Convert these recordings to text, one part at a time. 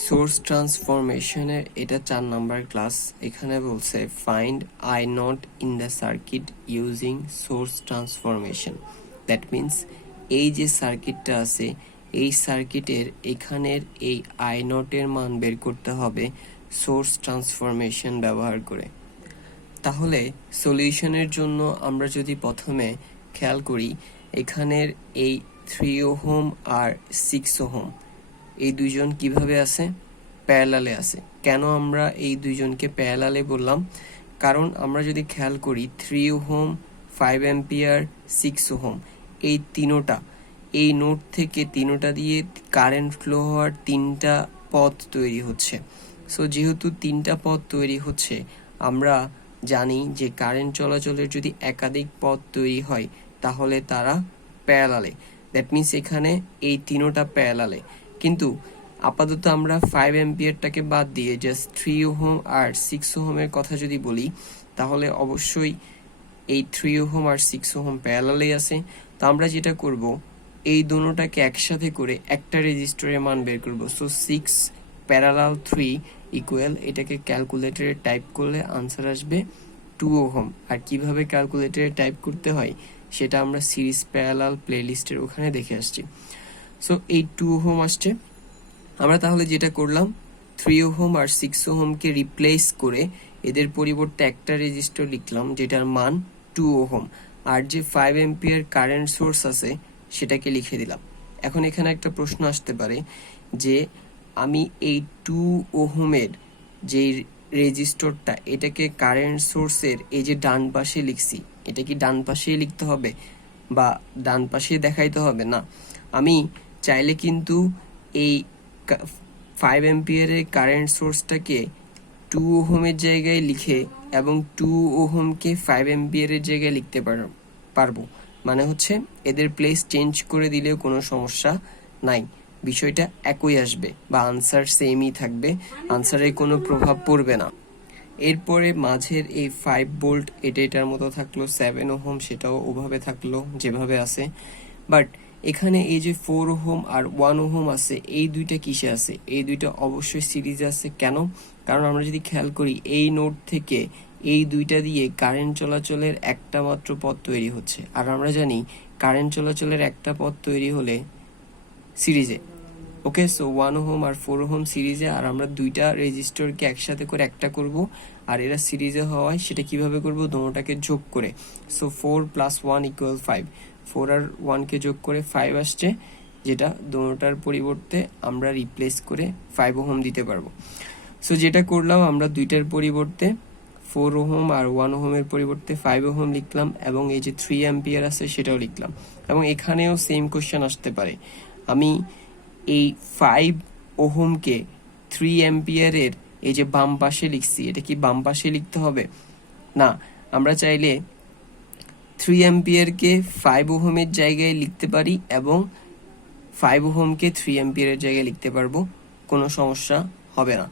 Source ট্রান্সফরমেশনের এটা 4 number class. এখানে বলছে find I not in the circuit using source transformation. That means এই যে সার্কিটটা আছে এই সার্কিটের এখানের এই আই নটের মান বের করতে হবে সোর্স ট্রান্সফরমেশন ব্যবহার করে। তাহলে সলিউশনের জন্য আমরা যদি প্রথমে খেয়াল করি এখানের এই 3 ওহম আর 6 ওহম এই দুইজন কিভাবে আছে, প্যারালালে আছে। কেন আমরা এই দুইজনকে প্যারালালে বললাম? কারণ আমরা যদি খেয়াল করি 3 ওহম, 5 অ্যাম্পিয়ার, 6 ওহম এই তিনোটা এই নোড থেকে তিনোটা দিয়ে কারেন্ট ফ্লো হওয়ার 3টা পথ তৈরি হচ্ছে। সো যেহেতু 3টা পথ তৈরি হচ্ছে, আমরা জানি যে কারেন্ট চলাচলের যদি একাধিক পথ তৈরি হয় তাহলে তারা প্যারালালে। দ্যাট মিন্স এখানে এই তিনোটা প্যারালালে। কিন্তু আপাতত আমরা 5 অ্যাম্পিয়ারটাকে বাদ দিয়ে জাস্ট 3 ওহম আর 6 ওহমের কথা যদি বলি তাহলে অবশ্যই এই 3 ওহম আর 6 ওহম প্যারালালে আছে। তো আমরা যেটা করব এই দুটোটাকে একসাথে করে একটা রেজিস্টরের মান বের করব। সো 6 প্যারালাল 3 ইকুয়াল, এটাকে ক্যালকুলেটরে টাইপ করলে আনসার আসবে 2 ওহম। আর কিভাবে ক্যালকুলেটরে টাইপ করতে হয় সেটা আমরা সিরিজ প্যারালাল প্লেলিস্টের ওখানে দেখে আসছি। সো এই 2 ওহম আসছে। আমরা তাহলে যেটা করলাম 3 ওহম আর 6 ওহমকে রিপ্লেস করে এদের পরিবর্তে একটা রেজিস্টর লিখলাম যেটার মান 2 ওহম, আর যে 5 অ্যাম্পিয়ার কারেন্ট সোর্স আছে সেটাকে লিখে দিলাম। এখন এখানে একটা প্রশ্ন আসতে পারে যে আমি এই 2 ওহমের যে রেজিস্টরটা এটাকে কারেন্ট সোর্সের এই যে ডান পাশে লিখছি, এটা কি ডান পাশেই লিখতে হবে বা ডান পাশে দেখাইতে হবে? না, আমি চাইলে কিন্তু এই 5 অ্যাম্পিয়ারের কারেন্ট সোর্সটাকে 2 ওহমের জায়গায় লিখে এবং 2 ওহমকে 5 অ্যাম্পিয়ারের জায়গায় লিখতে পারবো। মানে হচ্ছে এদের প্লেস চেঞ্জ করে দিলেও কোনো সমস্যা নাই, বিষয়টা একই আসবে বা আনসার সেমই থাকবে, আনসারে কোনো প্রভাব পড়বে না। এরপরে মাঝের এই 5 ভোল্ট এটার মতো থাকলো, 7 ওহম সেটাও ওভাবে থাকলো যেভাবে আছে। বাট এখানে এই যে 4 ওহম আর 1 ওহম আছে এই দুইটা কিসে আছে? এই দুইটা অবশ্যই সিরিজে আছে। কেন? কারণ আমরা যদি খেয়াল করি এই নোড থেকে এই দুইটা দিয়ে কারেন্ট চলাচলের একটা মাত্র পথ তৈরি হচ্ছে, আর আমরা জানি কারেন্ট চলাচলের একটা পথ তৈরি হলে সিরিজে। ওকে, সো 1 ওহম আর 4 ওহম সিরিজে, আর আমরা দুইটা রেজিস্টরকে একসাথে করে একটা করব, আর এরা সিরিজে হওয়ায় সেটা কিভাবে করব? দুটোটাকে যোগ করে। সো 4 + 1 = 5, 4 আর 1কে যোগ করে 5 আসছে, যেটা দুটোটার পরিবর্তে আমরা রিপ্লেস করে 5 ওহম দিতে পারবো। সো যেটা করলাম আমরা দুইটার পরিবর্তে 4 ওহম আর 1 ওহমের পরিবর্তে 5 ওহম লিখলাম এবং এই যে 3 অ্যাম্পিয়ার আছে সেটাও লিখলাম। এবং এখানেও সেম কোশ্চেন আসতে পারে, আমি এই 5 ওহমকে 3 অ্যাম্পিয়ারের এই যে বাম পাশে লিখছি, এটা কি বাম পাশে লিখতে হবে? না, আমরা চাইলে 3 অ্যাম্পিয়ারকে 5 ওহমের জায়গায় লিখতে পারি এবং 5 ওহমকে 3 অ্যাম্পিয়ারের জায়গায় লিখতে পারবো, কোনো সমস্যা হবে না।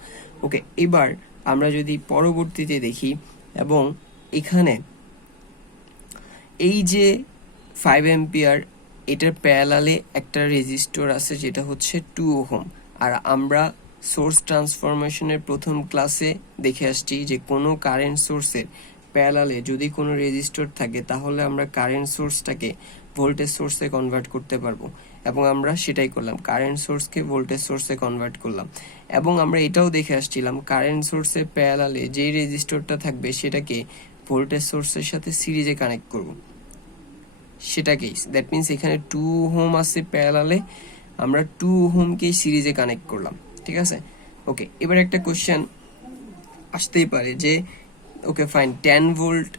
ওকে, এবার আমরা যদি পরবর্তীতে দেখি, এবং এখানে এই যে 5 অ্যাম্পিয়ার এটার প্যারালালে একটা রেজিস্টর আছে যেটা হচ্ছে 2 ওহম। আর আমরা সোর্স ট্রান্সফরমেশনের প্রথম ক্লাসে দেখে আসছি যে কোনো কারেন্ট সোর্সের প্যারালালে যদি কোনো রেজিস্টর থাকে তাহলে আমরা কারেন্ট সোর্সটাকে ভোল্টেজ সোর্সে কনভার্ট করতে পারবো, এবং আমরা সেটাই করলাম, কারেন্ট সোর্সকে ভোল্টেজ সোর্সে কনভার্ট করলাম। এবং আমরা এটাও দেখে আসছিলাম কারেন্ট সোর্সের প্যারালালে যেই রেজিস্টরটা থাকবে সেটাকে ভোল্টেজ সোর্সের সাথে সিরিজে কানেক্ট করব, সেটাকেই। দ্যাট মিন্স এখানে 2 ওহম আছে প্যারালালে, আমরা 2 ওহমকেই সিরিজে কানেক্ট করলাম, ঠিক আছে? ওকে, এবার একটা কোশ্চেন আসতেই পারে যে ওকে ফাইন 10 ভোল্ট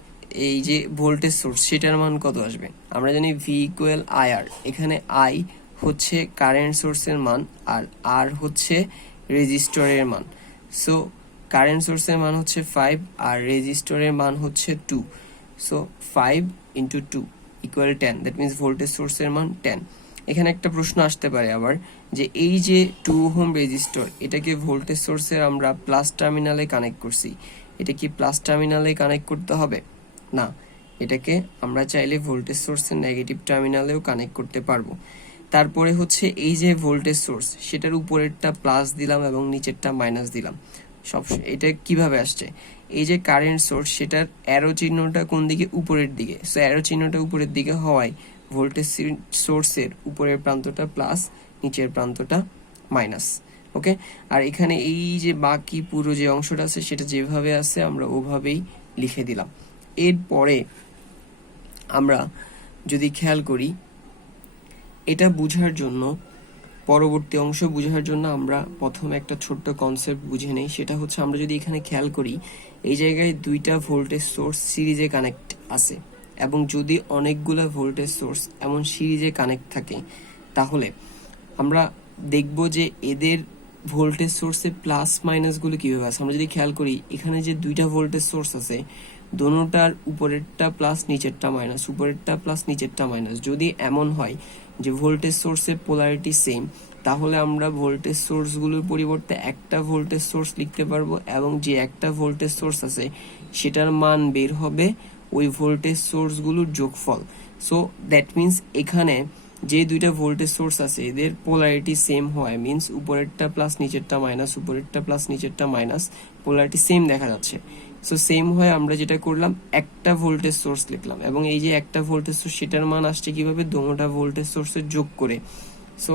এই যে ভোল্টেজ সোর্স সেটার মান কত আসবে? আমরা জানি V = IR, এখানে I হচ্ছে কারেন্ট সোর্সের মান আর R হচ্ছে রেজিস্টরের মান। সো কারেন্ট সোর্সের মান হচ্ছে 5 আর রেজিস্টরের মান হচ্ছে 2, সো 5 × 2 = 10, দ্যাট মিন্স ভোল্টেজ সোর্সের মান 10। এখানে একটা প্রশ্ন আসতে পারে আবার যে এই যে 2 ওহম রেজিস্টর এটাকে ভোল্টেজ সোর্সের আমরা প্লাস টার্মিনালে কানেক্ট করছি, এটা কি প্লাস টার্মিনালে কানেক্ট করতে হবে? না, এটাকে আমরা চাইলে ভোল্টেজ সোর্সের নেগেটিভ টার্মিনালেও কানেক্ট করতে পারবো। তারপরে হচ্ছে এই যে ভোল্টেজ সোর্স, সেটার উপরেরটা প্লাস দিলাম এবং নিচেরটা মাইনাস দিলাম। সব এটা কিভাবে আসছে, এই যে কারেন্ট সোর্স সেটার অ্যারো চিহ্নটা কোন দিকে, উপরের দিকে। সো অ্যারো চিহ্নটা উপরের দিকে হওয়ায় ভোল্টেজ সোর্সের উপরের প্রান্তটা প্লাস, নিচের প্রান্তটা মাইনাস। ওকে, আর এখানে এই যে বাকি পুরো যে অংশটা আছে সেটা যেভাবে আছে আমরা ওভাবেই লিখে দিলাম। এরপরে আমরা যদি খেয়াল করি, এটা বোঝার জন্য, পরবর্তী অংশ বোঝার জন্য আমরা প্রথমে একটা ছোট্ট কনসেপ্ট বুঝে নেই। সেটা হচ্ছে, আমরা যদি এখানে খেয়াল করি, এই জায়গায় দুইটা ভোল্টেজ সোর্স সিরিজে কানেক্ট আছে, এবং যদি অনেকগুলো ভোল্টেজ সোর্স এমন সিরিজে কানেক্ট থাকে, তাহলে আমরা দেখব যে এদের ভোল্টেজ সোর্সে প্লাস মাইনাসগুলো কীভাবে আছে। আমরা যদি খেয়াল করি, এখানে যে দুইটা ভোল্টেজ সোর্স আছে, দোনোটার উপরেরটা প্লাস নিচেরটা মাইনাস, উপরেরটা প্লাস নিচেরটা মাইনাস। যদি এমন হয় যে ভোল্টেজ সোর্সের পোলারিটি সেম, তাহলে আমরা ভোল্টেজ সোর্সগুলোর পরিবর্তে একটা ভোল্টেজ সোর্স লিখতে পারবো, এবং যে একটা ভোল্টেজ সোর্স আছে সেটার মান বের হবে ওই ভোল্টেজ সোর্সগুলোর যোগফল। সো দ্যাট মিনস এখানে যে দুইটা ভোল্টেজ সোর্স আছে এদের পোলারিটি সেম হয়, মিনস উপরেরটা প্লাস নিচেরটা মাইনাস, উপরেরটা প্লাস নিচেরটা মাইনাস, পোলারিটি সেম দেখা যাচ্ছে। সো সেম হয়ে আমরা যেটা করলাম, একটা ভোল্টেজ সোর্স লিখলাম, এবং এই যে একটা ভোল্টেজ সোর্স সেটার মান আসছে কিভাবে, দোনোটা ভোল্টেজ সোর্সের যোগ করে। সো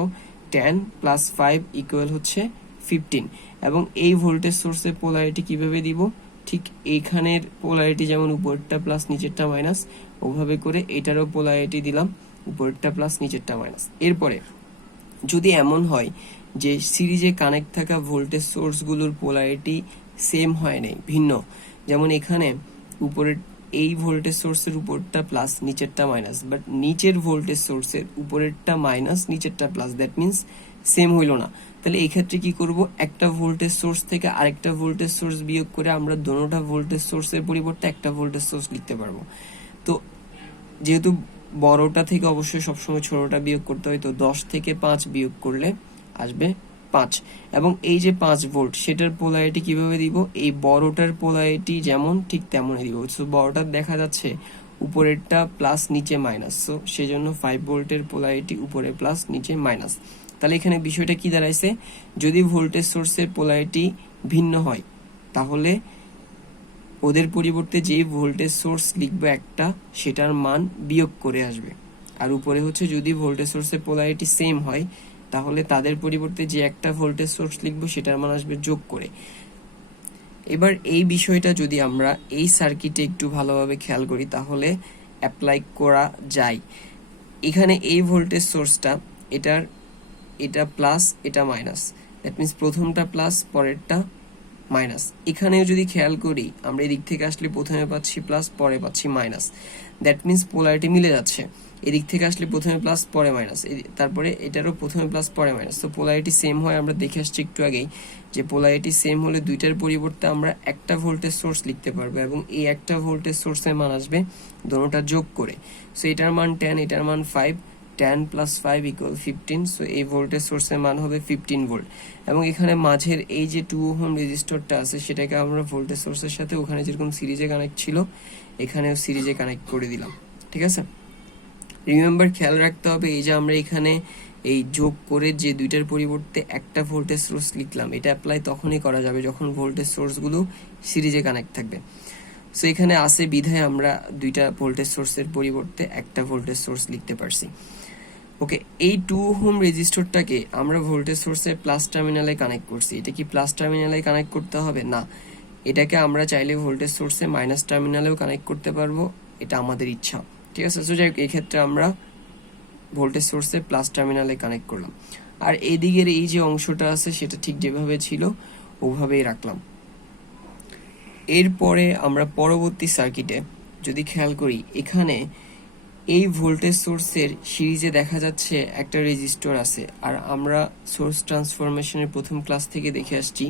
10 + 5 = হচ্ছে 15। এবং এই ভোল্টেজ সোর্সের পোলারিটি কিভাবে দিব, ঠিক এইখানের পোলারিটি যেমন উপরেরটা প্লাস নিচেরটা মাইনাস, ওভাবে করে এটারও পোলারিটি দিলাম, উপরেরটা প্লাস নিচেরটা মাইনাস। এরপরে যদি এমন হয় যে সিরিজে কানেক্ট থাকা ভোল্টেজ সোর্সগুলোর পোলারিটি সেম হয় নাই, ভিন্ন, যেমন এখানে উপরের এই ভোল্টেজ সোর্সের উপরটা প্লাস নিচেরটা মাইনাস, বাট নিচের ভোল্টেজ সোর্সের উপরেরটা মাইনাস নিচেরটা প্লাস, দ্যাট মিনস সেম হইল না। তাহলে এই ক্ষেত্রে কি করব, একটা ভোল্টেজ সোর্স থেকে আরেকটা ভোল্টেজ সোর্স বিয়োগ করে আমরা দোনোটা ভোল্টেজ সোর্সের পরিবর্তে একটা ভোল্টেজ সোর্স লিখতে পারবো। তো যেহেতু বড়টা থেকে অবশ্যই সবসময় ছোটটা বিয়োগ করতে হয়, তো 10 থেকে 5 বিয়োগ করলে আসবে 5। এবং এই যে 5 ভোল্ট, সেটার পোলারিটি কিভাবে দিব, এই বড়টার পোলারিটি যেমন ঠিক তেমনই দিব। সো বড়টার দেখা যাচ্ছে উপরেরটা প্লাস নিচে মাইনাস, সো সেজন্য 5 ভোল্টের পোলারিটি উপরে প্লাস নিচে মাইনাস। তাহলে এখানে বিষয়টা কি দাঁড়াইছে, যদি ভোল্টেজ সোর্সের পোলারিটি ভিন্ন হয়, তাহলে ওদের পরিবর্তে যেই ভোল্টেজ সোর্স লিখবে একটা, সেটার মান বিয়োগ করে আসবে। আর উপরে হচ্ছে যদি ভোল্টেজ সোর্সের পোলারিটি সেম হয়, তাহলে তাদের পরিবর্তে যে একটা ভোল্টেজ সোর্স লিখবো সেটার মান আসবে যোগ করে। এবার এই বিষয়টা যদি আমরা এই সার্কিটে একটু ভালোভাবে খেয়াল করি, তাহলে অ্যাপ্লাই করা যায়। এখানে এই ভোল্টেজ সোর্সটা, এটা প্লাস, এটা মাইনাস, দ্যাট মিনস প্রথমটা প্লাস, পরেরটা মাইনাস। এখানেও যদি খেয়াল করি, আমরা এদিক থেকে আসলে প্রথমে পাচ্ছি প্লাস, পরে পাচ্ছি মাইনাস, দ্যাট মিনস পোলারিটি মিলে যাচ্ছে। এদিক থেকে আসলে প্রথমে প্লাস, পরে মাইনাস, তারপরে এটারও প্রথমে প্লাস, পরে মাইনাস। তো পোলারিটি সেম হয়, আমরা দেখে আসছি একটু আগেই যে পোলারিটি সেম হলে দুইটার পরিবর্তে আমরা একটা ভোল্টেজ সোর্স লিখতে পারবো, এবং এই একটা ভোল্টেজ সোর্সের মান আসবে দোনোটা যোগ করে। সো এটার মান 10, এটার মান 5, 10 + 5 = 15। সো এই ভোল্টেজ সোর্সের মান হবে 15 ভোল্ট। এবং এখানে মাঝের এই যে 2 ওহম রেজিস্টরটা আছে, সেটাকে আমরা ভোল্টেজ সোর্সের সাথে ওখানে যেরকম সিরিজে কানেক্ট ছিল, এখানেও সিরিজে কানেক্ট করে দিলাম। ঠিক আছে, রিমেম্বার, খেয়াল রাখতে হবে এই যে আমরা এখানে এই যোগ করে যে দুইটার পরিবর্তে একটা ভোল্টেজ সোর্স লিখলাম, এটা অ্যাপ্লাই তখনই করা যাবে যখন ভোল্টেজ সোর্সগুলো সিরিজে কানেক্ট থাকবে। সো এখানে আছে বিধায় আমরা দুইটা ভোল্টেজ সোর্সের পরিবর্তে একটা ভোল্টেজ সোর্স লিখতে পারছি। ওকে, এই 2 ওহম রেজিস্টরটাকে আমরা ভোল্টেজ সোর্সের প্লাস টার্মিনালে কানেক্ট করছি। এটা কি প্লাস টার্মিনালে কানেক্ট করতে হবে? না, এটাকে আমরা চাইলে ভোল্টেজ সোর্সে মাইনাস টার্মিনালেও কানেক্ট করতে পারবো, এটা আমাদের ইচ্ছা। ঠিক আছে, সো যাই হোক, এই ক্ষেত্রে আমরা ভোল্টেজ সোর্সে প্লাস টার্মিনালে কানেক্ট করলাম, আর এই দিকের এই যে অংশটা আছে সেটা ঠিক যেভাবে ছিল ওভাবেই রাখলাম। এরপরে আমরা পরবর্তী সার্কিটে যদি খেয়াল করি, এখানে এই ভোল্টেজ সোর্সের সিরিজে দেখা যাচ্ছে একটা রেজিস্টর আছে। আর আমরা সোর্স ট্রান্সফরমেশনের প্রথম ক্লাস থেকে দেখে আসছি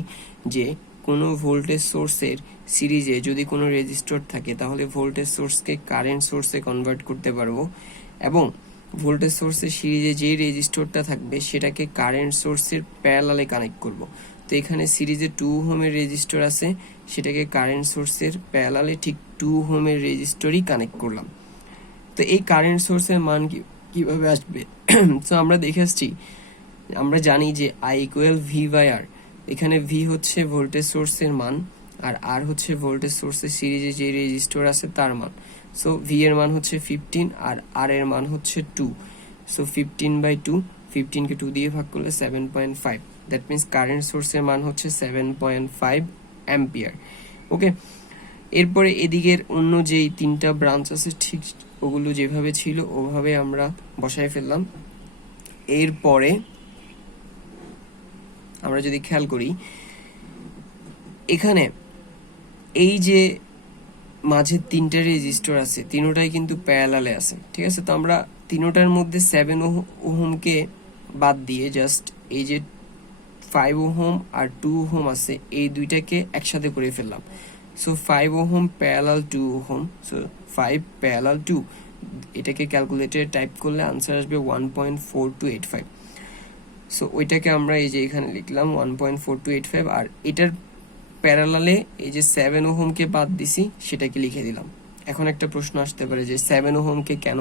যে কোনো ভোল্টেজ সোর্সের সিরিজে যদি কোনো রেজিস্টর থাকে, তাহলে ভোল্টেজ সোর্সকে কারেন্ট সোর্সে কনভার্ট করতে পারবো, এবং ভোল্টেজ সোর্সের সিরিজে যেই রেজিস্টরটা থাকবে সেটাকে কারেন্ট সোর্সের প্যারালালে কানেক্ট করব। তো এখানে সিরিজে 2 ওহমের রেজিস্টর আছে, সেটাকে কারেন্ট সোর্সের প্যারালালে ঠিক 2 ওহমের রেজিস্টরই কানেক্ট করলাম। তো এই কারেন্ট সোর্সের মান কি, কিভাবে আসবে? সো আমরা দেখে আসছি, আমরা জানি যে I ইকুয়াল ভি বাই আর। এখানে ভি হচ্ছে ভোল্টেজ সোর্সের মান, আর আর হচ্ছে ভোল্টেজ সোর্সের সিরিজে যে রেজিস্টর আছে তার মান। সো ভি এর মান হচ্ছে 15 আর আর এর মান হচ্ছে 2। সো 15/2, 15 কে 2 দিয়ে ভাগ করলে 7.5। দ্যাট মিনস কারেন্ট সোর্সের মান হচ্ছে 7.5 অ্যাম্পিয়ার। ওকে, এরপরে এদিকের অন্য যেই তিনটা ব্রাঞ্চ আছে ঠিক ওগুলো যেভাবে ছিল ওভাবে আমরা বসায় ফেললাম। এরপরে আমরা যদি খেয়াল করি, এখানে এই যে মাঝে তিনটা রেজিস্টর আছে, তিনোটাই কিন্তু প্যারালালে আছে, ঠিক আছে? তো আমরা তিনোটার মধ্যে 7 ওহমকে বাদ দিয়ে জাস্ট এই যে 5 ওহম আর 2 ওহম আছে এই দুইটাকে একসাথে করে ফেললাম। So 5 ohm parallel 2 ohm, so 5 parallel 2, এটাকে ক্যালকুলেটরে টাইপ করলে আনসার আসবে 1.4285। সো ওইটাকে আমরা এই যে এখানে লিখলাম 1.4285, আর এটার প্যারালালে এই যে 7 ওহমকে বাদ দিছি সেটাকে লিখে দিলাম। এখন একটা প্রশ্ন আসতে পারে যে 7 ওহমকে কেন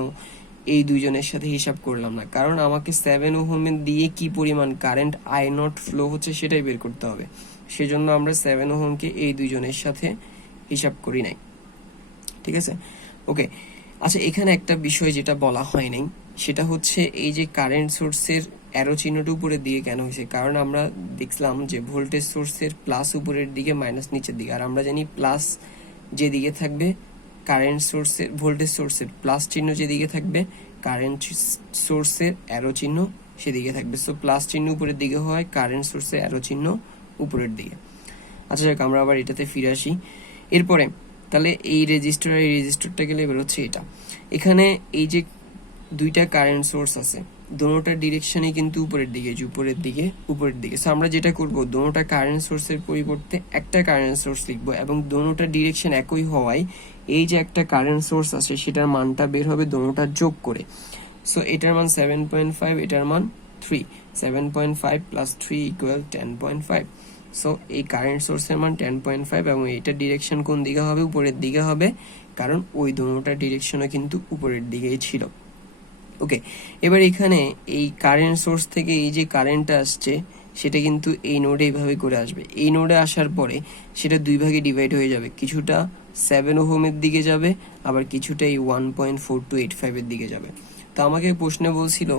এই দুইজনের সাথে হিসাব করলাম না? কারণ আমাকে 7 ওহমের দিয়ে কি পরিমাণ কারেন্ট আই নট ফ্লো হচ্ছে সেটাই বের করতে হবে, সেজন্য আমরা 7 ওহমকে এই দুইজনের সাথে হিসাব করি নাই, ঠিক আছে? ওকে, আচ্ছা এখানে একটা বিষয় যেটা বলা হয় নাই সেটা হচ্ছে এই যে কারেন্ট সোর্সের অ্যারো চিহ্নটা উপরের দিকে কেন হয়েছে? কারণ আমরা দেখলাম যে ভোল্টেজ সোর্সের প্লাস উপরের দিকে মাইনাস নিচের দিকে, আর আমরা জানি প্লাস যেদিকে থাকবে কারেন্ট সোর্সের, ভোল্টেজ সোর্সের প্লাস চিহ্ন যেদিকে থাকবে কারেন্ট সোর্সের অ্যারো চিহ্ন সেদিকে থাকবে। সো প্লাস চিহ্ন উপরের দিকে হয়, কারেন্ট সোর্সের অ্যারো চিহ্ন উপরের দিকে। আচ্ছা যাক, আমরা আবার এটাতে ফিরে আসি। এরপরে তাহলে এই রেজিস্টার এই রেজিস্টারটা গেলে বেরোচ্ছে এটা। এখানে এই যে দুইটা কারেন্ট সোর্স আছে, দোনোটার ডিরেকশনই কিন্তু উপরের দিকে, উপরের দিকে। সো আমরা যেটা করব, দোনোটা কারেন্ট সোর্সের পরিবর্তে একটা কারেন্ট সোর্স লিখবো, এবং দোনোটার ডিরেকশন একই হওয়ায় এই যে একটা কারেন্ট সোর্স আছে সেটার মানটা বের হবে দোনোটা যোগ করে। সো এটার মান 7.5, এটার মান 3। 7.5 প্লাস 3 ইকুয়াল 10.5। সো এই কারেন্ট সোর্সের মান 10.5 এবং এইটার ডিরেকশন কোন দিকে হবে? উপরের দিকে হবে, কারণ ওই দোনোটার ডিরেকশনও কিন্তু উপরের দিকেই ছিল। ওকে, এবার এখানে এই কারেন্ট সোর্স থেকে এই যে কারেন্টটা আসছে সেটা কিন্তু এই নোডে এইভাবে করে আসবে। এই নোডে আসার পরে সেটা দুই ভাগে ডিভাইড হয়ে যাবে, কিছুটা 7 ওহমের দিকে যাবে, আবার কিছুটা এই 1.4285 এর দিকে যাবে। তো আমাকে প্রশ্নে বলছিল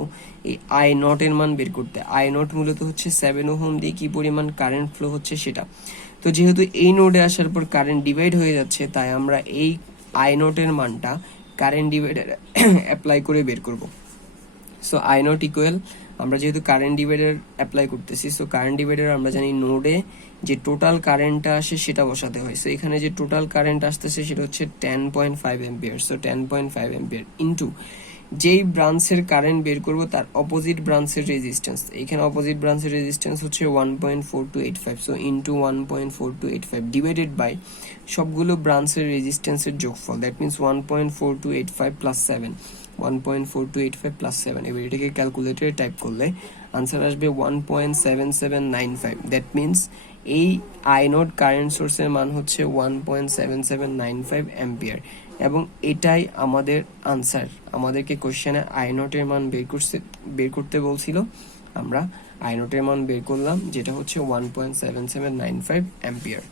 এই আই নট এর মান বের করতে। আই নট মূলত হচ্ছে 7 ওহম দিয়ে কি পরিমাণ কারেন্ট ফ্লো হচ্ছে সেটা। তো যেহেতু এই নোডে আসার পর কারেন্ট ডিভাইড হয়ে যাচ্ছে, তাই আমরা এই আই নট এর মানটা কারেন্ট ডিভাইডার অ্যাপ্লাই করে বের করব। সো আই নট ইকুয়াল, আমরা যেহেতু কারেন্ট ডিভাইডার অ্যাপ্লাই করতেছি, সো কারেন্ট ডিভাইডার আমরা জানি নোডে যে টোটাল কারেন্টটা আসে সেটা বসাতে হয়। সো এখানে যে টোটাল কারেন্ট আসতেছে সেটা হচ্ছে 10.5 অ্যাম্পিয়ার। সো 10.5 অ্যাম্পিয়ার ইন্টু যেই ব্রাঞ্চের কারেন্ট বের করব তার অপোজিট ব্রাঞ্চের রেজিস্ট্যান্স। এখানে অপোজিট ব্রাঞ্চের রেজিস্ট্যান্স হচ্ছে 1.4285। সো ইন্টু 1.4285 ডিভাইডেড বাই সবগুলো ব্রাঞ্চের রেজিস্ট্যান্সের যোগফল। That means 1.4285 plus 7, 1.4285 plus 7। এবার এটাকে ক্যালকুলেটরে টাইপ করলে আনসার আসবে 1.7795। দ্যাট মিনস এই আই নট কারেন্ট সোর্সের মান হচ্ছে 1.7795 অ্যাম্পিয়ার, এবং এটাই আমাদের আনসার। আমাদেরকে কোশ্চেনে আই নটের মান বের করতে বলছিল, আমরা আই নটের মান বের করলাম যেটা হচ্ছে 1.7795 ampere.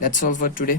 That's all for today.